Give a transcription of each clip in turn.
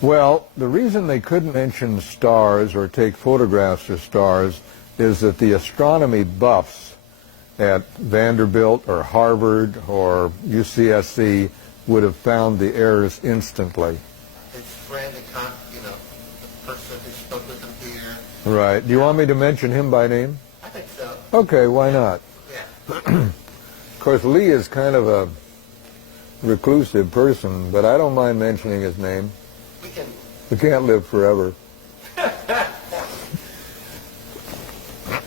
Well, the reason they couldn't mention stars or take photographs of stars is that the astronomy buffs at Vanderbilt or Harvard or UCSC would have found the errors instantly. His friend, the person who spoke with him here. Right. Do you want me to mention him by name? I think so. Okay, why not? Yeah. Of course, Lee is kind of a reclusive person, but I don't mind mentioning his name. We can. We can't live forever.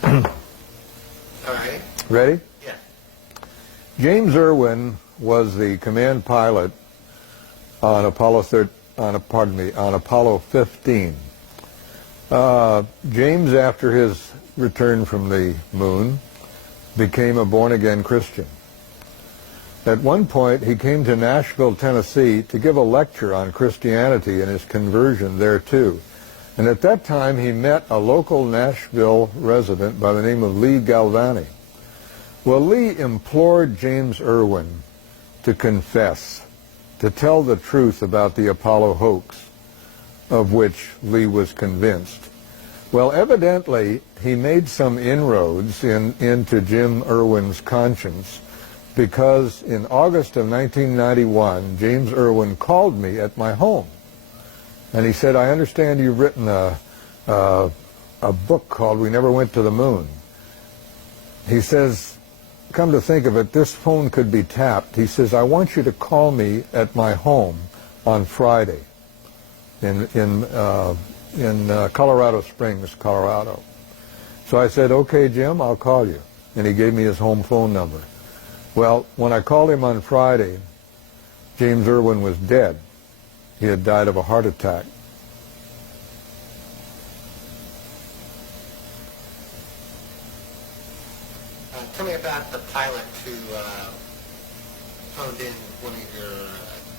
All right. Ready? Yeah. James Irwin was the command pilot on Apollo 15. James, after his return from the moon, became a born-again Christian. At one point, he came to Nashville, Tennessee, to give a lecture on Christianity and his conversion there, too. And at that time, he met a local Nashville resident by the name of Lee Galvani. Well, Lee implored James Irwin to confess, to tell the truth about the Apollo hoax, of which Lee was convinced. Well, evidently, he made some inroads into Jim Irwin's conscience, because in August of 1991, James Irwin called me at my home. And he said, I understand you've written a book called We Never Went to the Moon. He says, come to think of it, this phone could be tapped. He says, I want you to call me at my home on Friday in Colorado Springs, Colorado. So I said, okay, Jim, I'll call you. And he gave me his home phone number. Well, when I called him on Friday, James Irwin was dead. He had died of a heart attack. Tell me about the pilot who phoned in one of your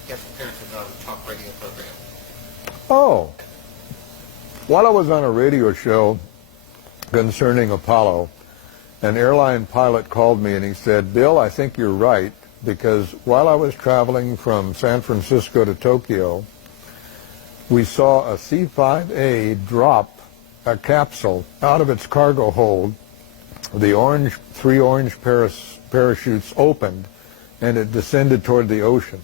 guest appearances on the talk radio program. Oh, while I was on a radio show concerning Apollo, an airline pilot called me and he said, Bill, I think you're right, because while I was traveling from San Francisco to Tokyo, we saw a C-5A drop a capsule out of its cargo hold. The three orange parachutes opened, and it descended toward the ocean.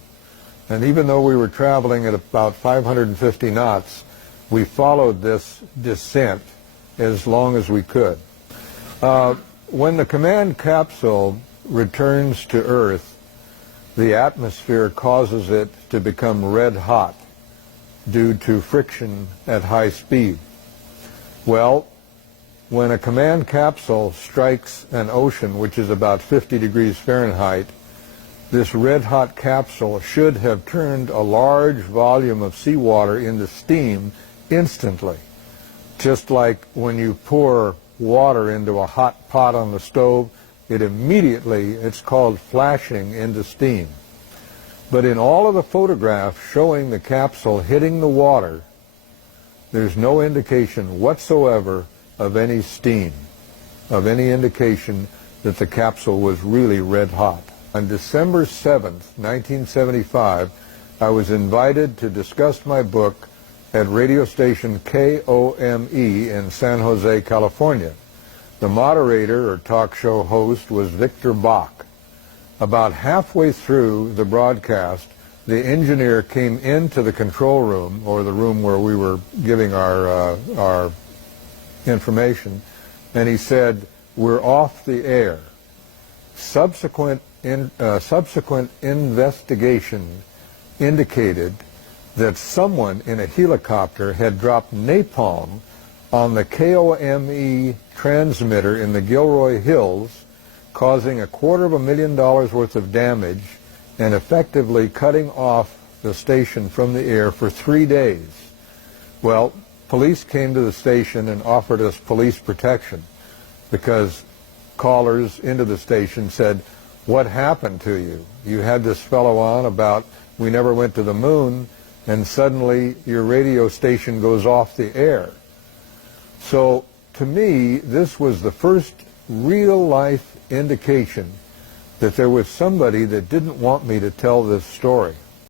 And even though we were traveling at about 550 knots, we followed this descent as long as we could. When the command capsule returns to Earth, the atmosphere causes it to become red hot due to friction at high speed. Well, when a command capsule strikes an ocean, which is about 50 degrees Fahrenheit, this red-hot capsule should have turned a large volume of seawater into steam instantly, just like when you pour water into a hot pot on the stove, it's called flashing into steam. But in all of the photographs showing the capsule hitting the water, there's no indication whatsoever of any steam, of any indication that the capsule was really red hot. On December 7th, 1975, I was invited to discuss my book at radio station KOME in San Jose, California. The moderator or talk show host was Victor Bach. About halfway through the broadcast, the engineer came into the control room, or the room where we were giving our information, and he said, "We're off the air." Subsequent investigation indicated that someone in a helicopter had dropped napalm on the KOME transmitter in the Gilroy Hills, causing $250,000 worth of damage and effectively cutting off the station from the air for 3 days. Well, police came to the station and offered us police protection because callers into the station said, "What happened to you? You had this fellow on about we never went to the moon, and suddenly your radio station goes off the air." So to me, this was the first real-life indication that there was somebody that didn't want me to tell this story.